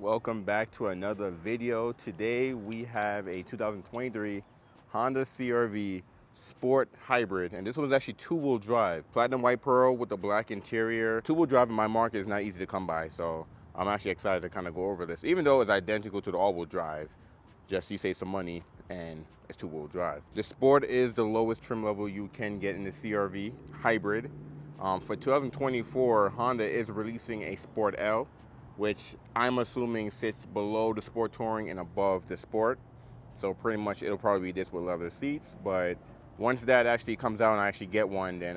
Welcome back to another video. Today we have a 2023 Honda CR-V Sport Hybrid, and this one's actually two-wheel drive. Platinum white pearl with the black interior. Two-wheel drive in my market is not easy to come by, so I'm actually excited to kind of go over this, even though it's identical to the all-wheel drive. Just you save some money and it's two-wheel drive. The Sport is the lowest trim level you can get in the CR-V Hybrid. For 2024, Honda is releasing a Sport L, which I'm assuming sits below the Sport Touring and above the Sport. So pretty much it'll probably be this with leather seats. But once that actually comes out and I actually get one, then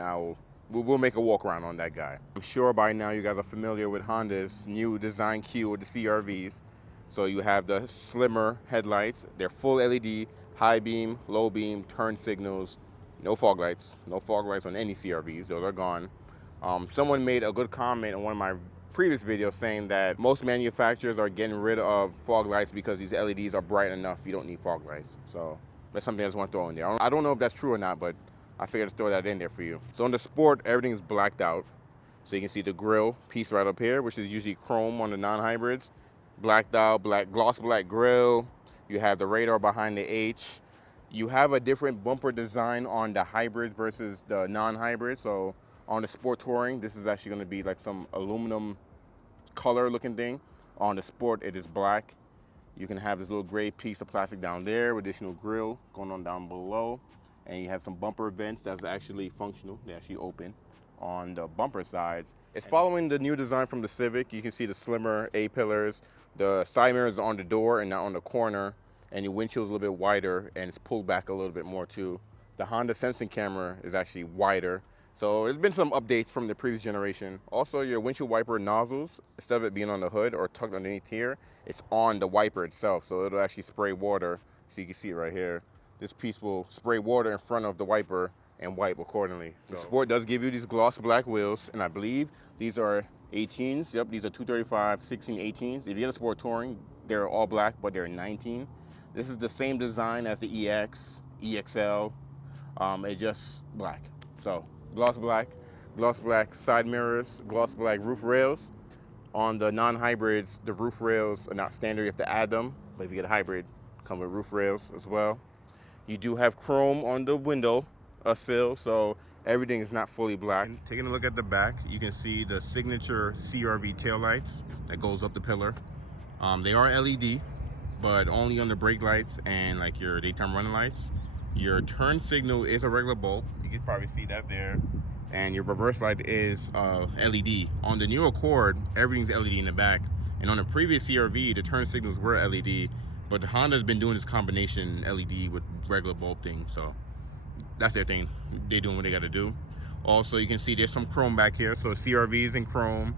we'll make a walk around on that guy. I'm sure by now you guys are familiar with Honda's new design cue with the CR-Vs. So you have the slimmer headlights. They're full LED, high beam, low beam, turn signals, no fog lights. No fog lights on any CR-Vs, those are gone. Someone made a good comment on one of my previous videos saying that most manufacturers are getting rid of fog lights because these LEDs are bright enough, you don't need fog lights. So that's something I just want to throw in there. I don't know if that's true or not, but I figured to throw that in there for you. So on the Sport, everything's blacked out. So you can see the grille piece right up here, which is usually chrome on the non-hybrids. Blacked out, gloss black grille. You have the radar behind the H. You have a different bumper design on the hybrid versus the non-hybrid. So on the Sport Touring, this is actually going to be like some aluminum color looking thing. On the Sport, it is black. You can have this little gray piece of plastic down there with additional grille going on down below. And you have some bumper vents that's actually functional. They actually open on the bumper sides. It's following the new design from the Civic. You can see the slimmer A-pillars. The side mirrors are on the door and not on the corner. And your windshield's a little bit wider and it's pulled back a little bit more too. The Honda sensing camera is actually wider. So there's been some updates from the previous generation. Also, your windshield wiper nozzles, instead of it being on the hood or tucked underneath here, it's on the wiper itself. So it'll actually spray water. So you can see it right here. This piece will spray water in front of the wiper and wipe accordingly. So the Sport does give you these gloss black wheels, and I believe these are 18s. Yep, these are 235, 16, 18s. If you get a Sport Touring, they're all black, but they're 19. This is the same design as the EX, EXL. It's just black. So gloss black side mirrors, gloss black roof rails. On the non-hybrids, the roof rails are not standard, you have to add them. But if you get a hybrid, come with roof rails as well. You do have chrome on the window sill, so everything is not fully black. Taking a look at the back, you can see the signature CR-V taillights that goes up the pillar. They are LED, but only on the brake lights and like your daytime running lights. Your turn signal is a regular bulb. You can probably see that there. And your reverse light is LED. On the new Accord, everything's LED in the back. And on the previous CR-V, the turn signals were LED. But Honda's been doing this combination LED with regular bulb thing. So that's their thing. They're doing what they got to do. Also, you can see there's some chrome back here. So CR-V is in chrome.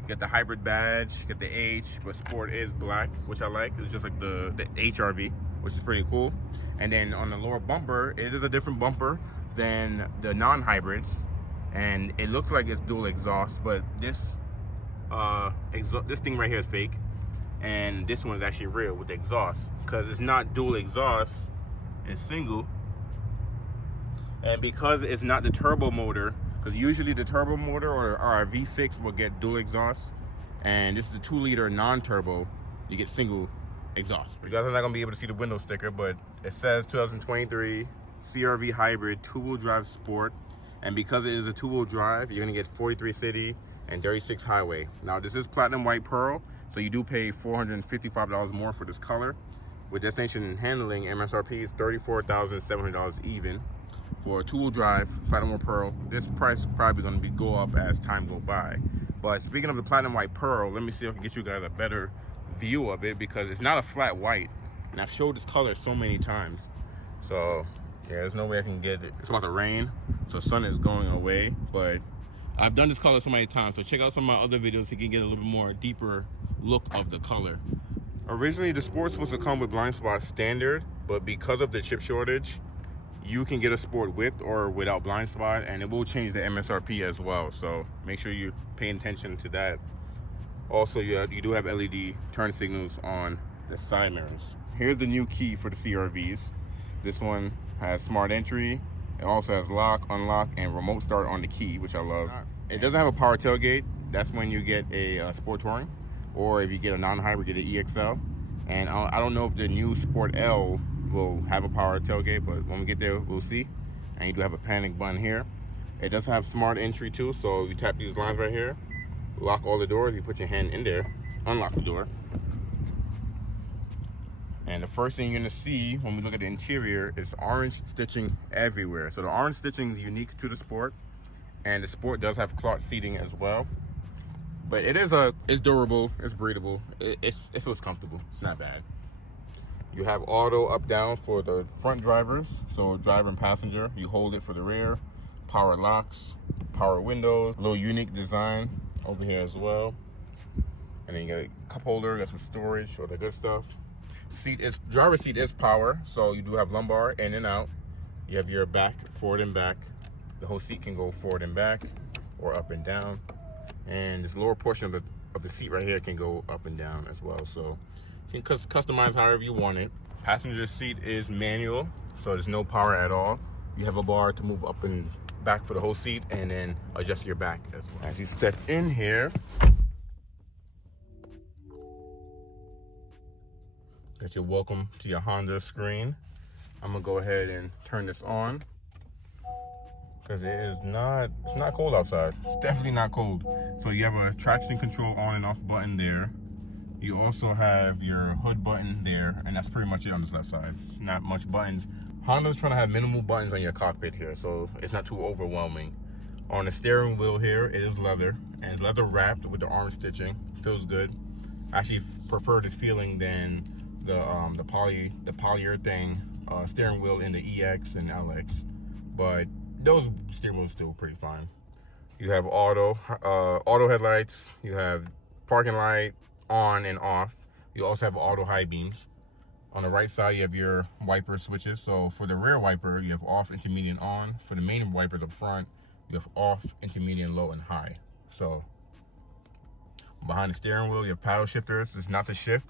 You get the hybrid badge, you get the H, but Sport is black, which I like. It's just like the HR-V, which is pretty cool. And then on the lower bumper, it is a different bumper than the non-hybrids. And it looks like it's dual exhaust, but this thing right here is fake. And this one is actually real with the exhaust, because it's not dual exhaust, it's single. And because it's not the turbo motor, because usually the turbo motor or a V6 will get dual exhaust, and this is the 2-liter non-turbo, you get single exhaust. You guys are not gonna be able to see the window sticker, but it says 2023 CR-V Hybrid 2-wheel drive Sport. And because it is a 2-wheel drive, you're gonna get 43 city and 36 highway. Now this is platinum white pearl, so you do pay $455 more for this color. With destination handling, MSRP is $34,700 even. For a 2-wheel drive, platinum white pearl, this price is probably gonna go up as time go by. But speaking of the platinum white pearl, let me see if I can get you guys a better view of it, because it's not a flat white. And I've showed this color so many times. So yeah, there's no way I can get it. It's about to rain, so sun is going away, but I've done this color so many times, so check out some of my other videos so you can get a little bit more deeper look of the color. Originally, the Sport's supposed to come with blind spot standard, but because of the chip shortage, you can get a Sport with or without blind spot, and it will change the MSRP as well, so make sure you pay attention to that. Also, you do have LED turn signals on the side mirrors. Here's the new key for the CR-Vs. This one has smart entry. It also has lock, unlock, and remote start on the key, which I love. It doesn't have a power tailgate. That's when you get a Sport Touring. or if you get a non-hybrid, get an EXL. And I don't know if the new Sport L will have a power tailgate, but when we get there, we'll see. And you do have a panic button here. It does have smart entry too, so you tap these lines right here, lock all the doors, you put your hand in there, unlock the door. And the first thing you're gonna see when we look at the interior is orange stitching everywhere. So the orange stitching is unique to the Sport, and the Sport does have cloth seating as well. But it's durable, it's breathable, it feels comfortable, it's not bad. You have auto up down for the front drivers, so driver and passenger. You hold it for the rear. Power locks, power windows, a little unique design over here as well. And then you got a cup holder, got some storage, all the good stuff. Driver's seat is power, so you do have lumbar in and out. You have your back, forward and back. The whole seat can go forward and back or up and down. And this lower portion of the seat right here can go up and down as well. So you can customize however you want it. Passenger seat is manual, so there's no power at all. You have a bar to move up and back for the whole seat, and then adjust your back as well. As you step in here, got your welcome to your Honda screen. I'm gonna go ahead and turn this on because it's not cold outside. It's definitely not cold. So you have a traction control on and off button there. You also have your hood button there, and that's pretty much it on this left side. Not much buttons. Honda's trying to have minimal buttons on your cockpit here, so it's not too overwhelming. On the steering wheel here, it is leather, and it's leather wrapped with the orange stitching. Feels good. I actually prefer this feeling than the polyurethane steering wheel in the EX and LX, but those steering wheels still pretty fine. You have auto headlights. You have parking light on and off. You also have auto high beams. On the right side, you have your wiper switches. So for the rear wiper, you have off, intermediate, on. For the main wipers up front, you have off, intermediate, low, and high. So behind the steering wheel, you have paddle shifters. It's not the shift.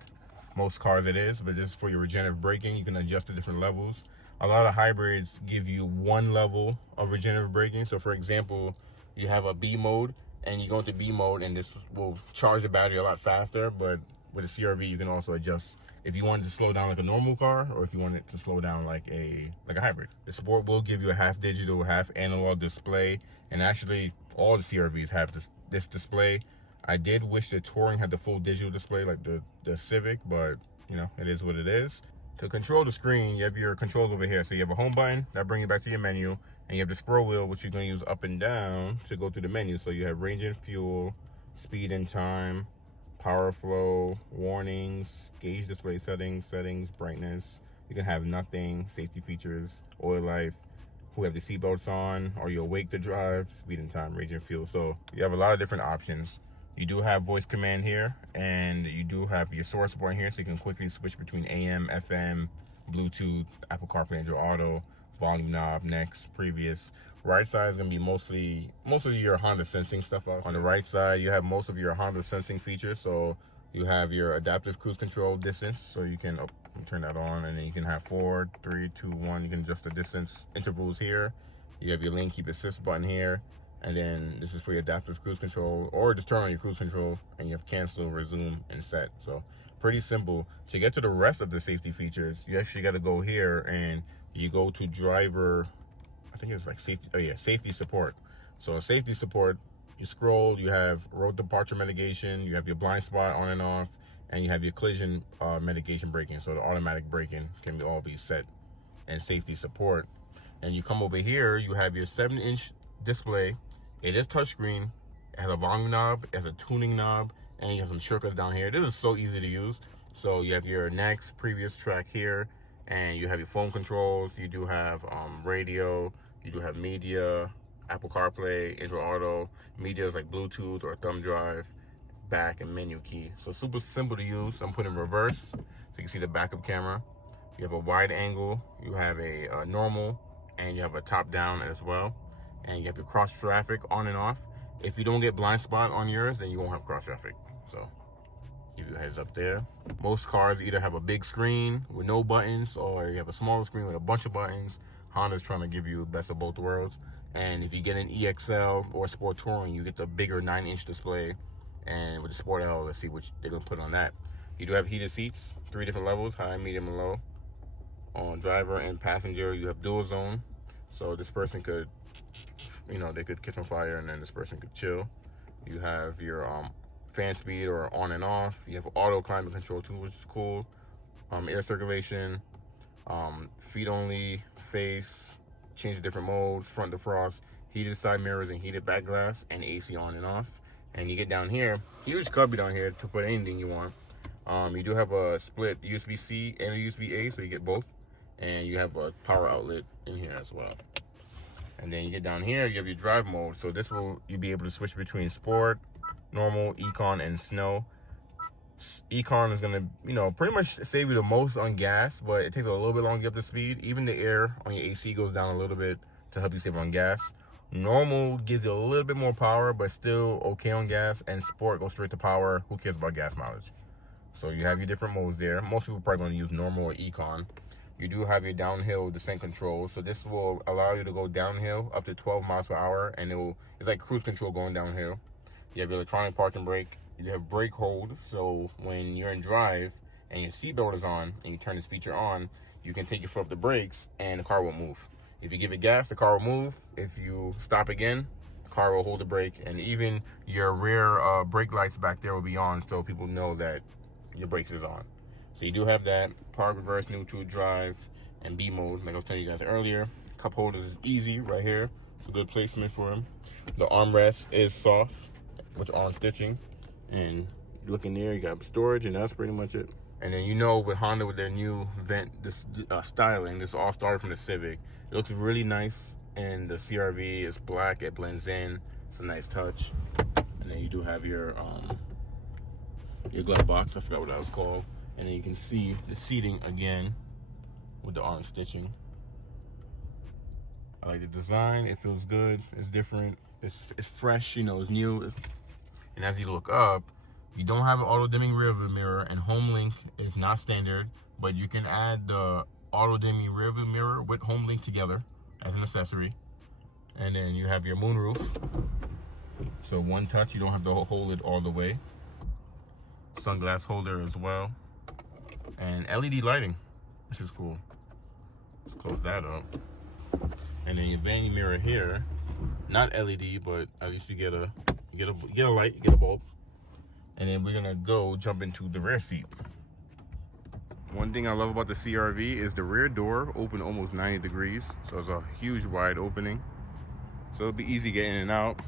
Most cars it is, but this is for your regenerative braking. You can adjust the different levels. A lot of hybrids give you one level of regenerative braking. So for example, you have a B mode, and you go into B mode, and this will charge the battery a lot faster. But with a CRV, you can also adjust if you wanted to slow down like a normal car, or if you want it to slow down like a hybrid. The Sport will give you a half digital, half analog display, and actually all the CRVs have this display. I did wish the Touring had the full digital display like the Civic, but you know, it is what it is. To control the screen, you have your controls over here. So you have a home button that brings you back to your menu, and you have the scroll wheel, which you're going to use up and down to go through the menu. So you have range and fuel, speed and time, power flow, warnings, gauge display settings, brightness. You can have nothing, safety features, oil life, who have the seatbelts on, are you awake to drive, speed and time, range and fuel. So you have a lot of different options. You do have voice command here, and you do have your source button here, so you can quickly switch between AM, FM, Bluetooth, Apple CarPlay, Android Auto, volume knob, next, previous. Right side is going to be mostly your Honda sensing stuff. On the right side, you have most of your Honda sensing features. So you have your adaptive cruise control distance, so you can turn that on, and then you can have 4, 3, 2, 1. You can adjust the distance intervals here. You have your lane keep assist button here, and then this is for your adaptive cruise control, or just turn on your cruise control, and you have cancel, resume, and set. So pretty simple. To get to the rest of the safety features, you actually got to go here and you go to driver, I think it's like safety, safety support. So safety support, you scroll, you have road departure mitigation, you have your blind spot on and off, and you have your collision mitigation braking. So the automatic braking can all be set, and safety support. And you come over here, you have your 7-inch display. It is touchscreen. It has a volume knob, it has a tuning knob, and you have some shortcuts down here. This is so easy to use. So you have your next, previous track here, and you have your phone controls. You do have radio, you do have media, Apple CarPlay, Android Auto. Media is like Bluetooth or thumb drive, back, and menu key. So super simple to use. I'm putting reverse so you can see the backup camera. You have a wide angle, you have a normal, and you have a top down as well. And you have your cross traffic on and off. If you don't get blind spot on yours, then you won't have cross traffic. So give you a heads up there. Most cars either have a big screen with no buttons, or you have a smaller screen with a bunch of buttons. Honda's trying to give you the best of both worlds. And if you get an EXL or Sport Touring, you get the bigger 9-inch display, And with the Sport L, let's see which they're gonna put on that. You do have heated seats, 3 different levels, high, medium, and low. On driver and passenger, you have dual zone. So this person could, you know, they could catch on fire and then this person could chill. You have your fan speed or on and off. You have auto climate control too, which is cool. Air circulation, feet only, face, change the different modes, front defrost, heated side mirrors and heated back glass, and AC on and off. And you get down here, huge cubby down here to put anything you want. You do have a split USB-C and a USB-A, so you get both. And you have a power outlet in here as well. And then you get down here, you have your drive mode. So this will, you'll be able to switch between sport, normal, econ, and snow. Econ is gonna, you know, pretty much save you the most on gas, but it takes a little bit longer to get up to speed. Even the air on your AC goes down a little bit to help you save on gas. Normal gives you a little bit more power, but still okay on gas. And sport goes straight to power. Who cares about gas mileage? So you have your different modes there. Most people are probably gonna use normal or econ. You do have your downhill descent control. So this will allow you to go downhill up to 12 miles per hour, and it's like cruise control going downhill. You have your electronic parking brake. You have brake hold, so when you're in drive and your seatbelt is on and you turn this feature on, you can take your foot off the brakes and the car won't move. If you give it gas, the car will move. If you stop again, the car will hold the brake, and even your rear brake lights back there will be on, so people know that your brakes is on. So you do have that park, reverse, neutral, drive, and B mode, like I was telling you guys earlier. Cup holders is easy right here. It's a good placement for them. The armrest is soft with orange stitching. And looking there, you got storage, and that's pretty much it. And then, you know, with Honda, with their new styling, this all started from the Civic. It looks really nice, and the CR-V is black. It blends in. It's a nice touch. And then you do have your glove box. I forgot what that was called. And then you can see the seating again with the orange stitching. I like the design. It feels good. It's different. It's fresh. You know, it's new. And as you look up, you don't have an auto-dimming rearview mirror, and HomeLink is not standard, but you can add the auto-dimming rearview mirror with HomeLink together as an accessory. And then you have your moonroof. So one touch, you don't have to hold it all the way. Sunglass holder as well. And LED lighting, which is cool. Let's close that up. And then your vanity mirror here, not LED, but at least you get a light, you get a bulb. And then we're gonna jump into the rear seat. One thing I love about the CR-V is the rear door open almost 90 degrees. So it's a huge wide opening. So it'll be easy getting in and out.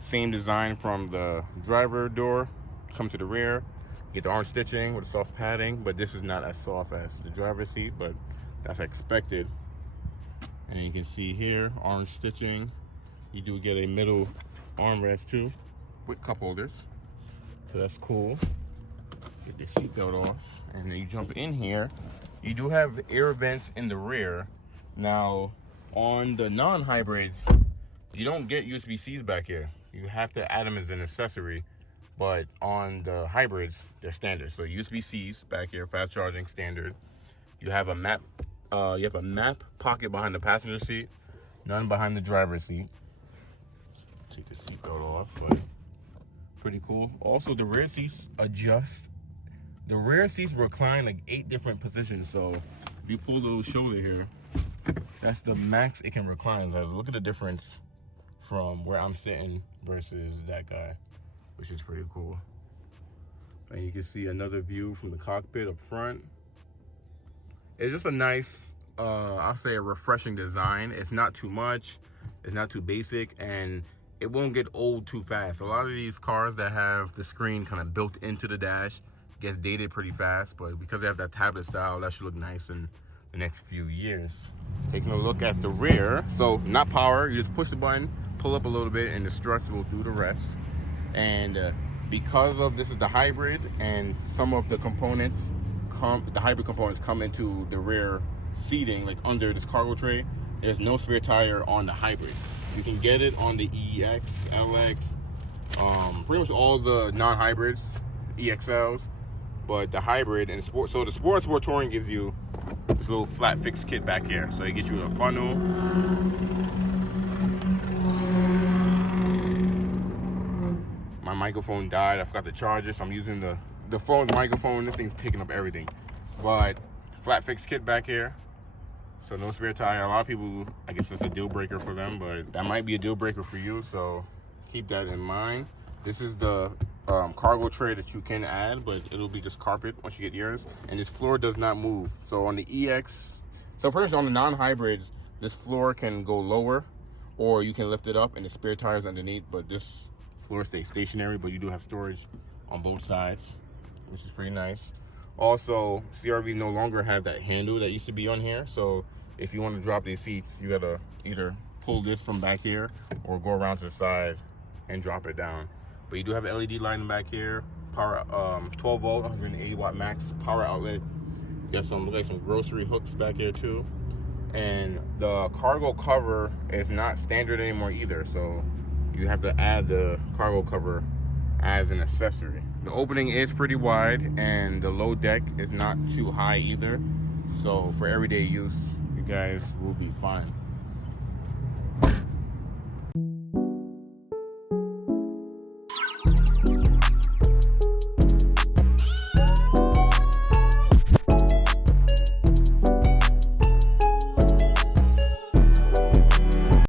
Same design from the driver door, come to the rear. You get the orange stitching with the soft padding, but this is not as soft as the driver's seat, but that's expected. And then you can see here, orange stitching. You do get a middle armrest too with cup holders, so that's cool. Get the seatbelt off, and then you jump in here. You do have air vents in the rear. Now on the non-hybrids, you don't get USB-Cs back here. You have to add them as an accessory, but on the hybrids, they're standard. So USB-Cs back here, fast charging, standard. You have a map pocket behind the passenger seat, none behind the driver's seat. Take the seatbelt off, but pretty cool. Also, the rear seats adjust. The rear seats recline like 8 different positions. So if you pull the little shoulder here, that's the max it can recline. So look at the difference from where I'm sitting versus that guy, which is pretty cool. And you can see another view from the cockpit up front. It's just a nice, I'll say a refreshing design. It's not too much, it's not too basic, and it won't get old too fast. A lot of these cars that have the screen kind of built into the dash gets dated pretty fast, but because they have that tablet style, that should look nice in the next few years. Taking a look at the rear, so not power, you just push the button, pull up a little bit, and the struts will do the rest. And because of this is the hybrid, and some of the components the hybrid components come into the rear seating, like under this cargo tray, there's no spare tire on the hybrid. You can get it on the EX, LX, pretty much all the non-hybrids, EXLs, but the hybrid and sport. So the Sport Touring gives you this little flat fixed kit back here. So it gets you a funnel. My microphone died. I forgot to charge it, so I'm using the phone's microphone. This thing's picking up everything. But flat fix kit back here. So no spare tire. A lot of people, I guess that's a deal breaker for them, but that might be a deal breaker for you. So keep that in mind. This is the cargo tray that you can add, but it'll be just carpet once you get yours. And this floor does not move. So on the EX, so pretty much on the non-hybrids, this floor can go lower, or you can lift it up and the spare tires underneath. But this floor stays stationary, but you do have storage on both sides, which is pretty nice. Also, CRV no longer have that handle that used to be on here. So if you want to drop these seats, you gotta either pull this from back here or go around to the side and drop it down. But you do have an LED light in the back here, power 12 volt, 180 watt max power outlet. Got some, look like some grocery hooks back here too. And the cargo cover is not standard anymore either, so you have to add the cargo cover as an accessory. The opening is pretty wide, and the low deck is not too high either. So for everyday use, you guys will be fine.